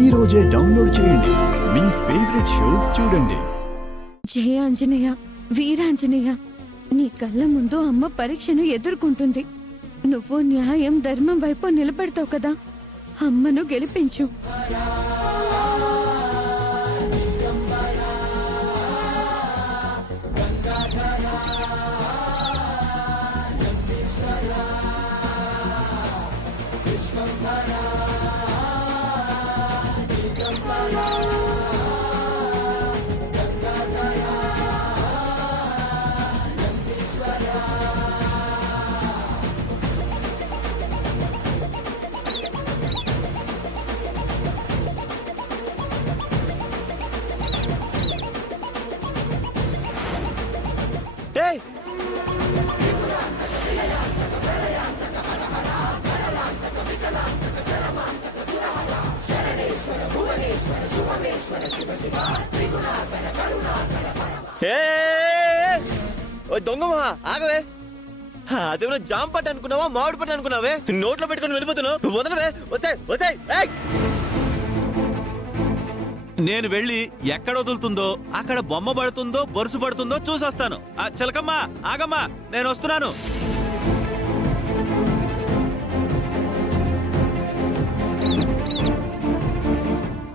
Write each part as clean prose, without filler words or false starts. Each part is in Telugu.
ఈ రోజే డౌన్లోడ్ చేయండి. మీ ఫేవరెట్ షోస్ చూడండి. జయ ఆంజనేయ, వీరాంజనేయ, నీ కళ్ళ ముందు అమ్మ పరీక్షను ఎదుర్కొంటుంది. నువ్వు న్యాయం ధర్మం వైపు నిలబడతావు కదా, అమ్మను గెలిపించు. దొంగమా ఆగవే. అదేమన్నా జామ పట్టు అనుకున్నావా, మామిడి పట్టు అనుకున్నావే? నోట్లో పెట్టుకుని వెళ్ళిపోతున్నావు. వదలవే. వస్తాయి. నేను వెళ్ళి ఎక్కడ వదులుతుందో అక్కడ బొమ్మ పడుతుందో బొరుసు పడుతుందో చూసొస్తాను. చిలకమ్మా ఆగమ్మా, నేను వస్తున్నాను.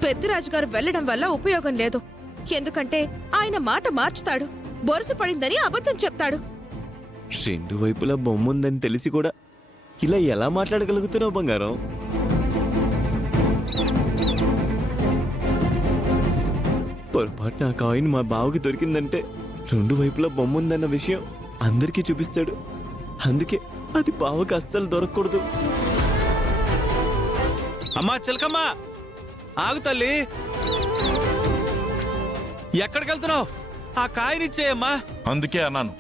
పెద్దిరాజు గారు వెళ్లడం వల్ల ఉపయోగం లేదు. ఎందుకంటే ఆయన మాట మార్చుతాడు, బొరుసు పడిందని అబద్ధం చెప్తాడు. రెండు వైపులా బొమ్మ ఉందని తెలిసి కూడా ఇలా ఎలా మాట్లాడగలుగుతున్నావు బంగారం? పొరపాటు నా కాయిన్ మా బావకి దొరికిందంటే రెండు వైపులా బొమ్మ ఉందన్న విషయం అందరికీ చూపిస్తాడు. అందుకే అది బావకి అస్సలు దొరకకూడదు. అమ్మా చిలకమ్మా ఆగు తల్లి, ఎక్కడికి వెళ్తున్నావు? ఆ కాయనిచ్చేయమ్మా. అందుకే అన్నాను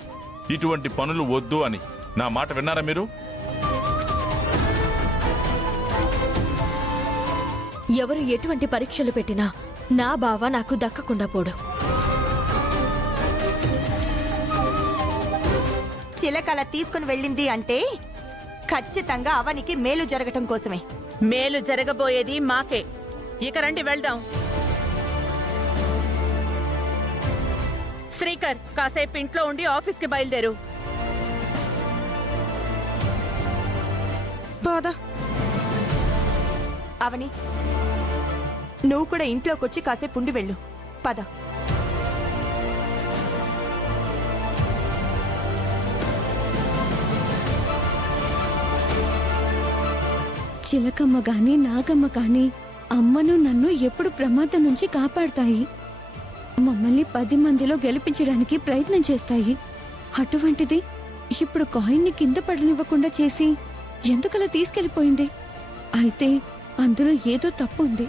ఇటువంటి పనులు వద్దు అని. నా మాట విన్నారా మీరు? ఎవరు ఎటువంటి పరీక్షలు పెట్టినా నా బావ నాకు దక్కకుండా పోడు. చిలకల తీసుకుని వెళ్ళింది అంటే ఖచ్చితంగా అవనికి మేలు జరగటం కోసమే. మేలు జరగబోయేది మాకే. ఇక రండి వెళ్దాం. శ్రీకర్, కాసేపు ఇంట్లో ఉండి ఆఫీస్కి బయలుదేరు. అవని, నువ్వు కూడా ఇంట్లోకి వచ్చి కాసేపు ఉండి వెళ్ళు. పద. చిలకమ్మ గాని నాగమ్మ కాని అమ్మను నన్ను ఎప్పుడు ప్రమాదం నుంచి కాపాడతాయి. మమ్మల్ని 10 మందిలో గెలిపించడానికి ప్రయత్నం చేస్తాయి. అటువంటిది ఇప్పుడు కాయిన్ని కింద పడనివ్వకుండా చేసి ఎందుకలా తీసుకెళ్లిపోయింది? అయితే అందులో ఏదో తప్పు ఉంది.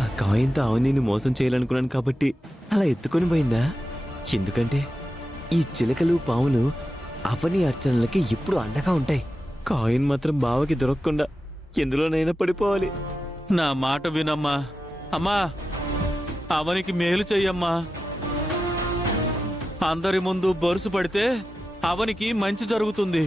ఆ కాయిన్తో అవనీని మోసం చేయాలనుకున్నాను కాబట్టి అలా ఎత్తుకొని పోయిందా? ఎందుకంటే ఈ చిలకలు పాములు అవని అర్చనలకి ఎప్పుడు అండగా ఉంటాయి. కాయిన్ మాత్రం బావకి దొరకకుండా ఎందులోనైనా పడిపోవాలి. నా మాట వినమ్మా. అమ్మా అవనికి మేలు చెయ్యమ్మా. అందరి ముందు బొరుసు పడితే అవనికి మంచి జరుగుతుంది.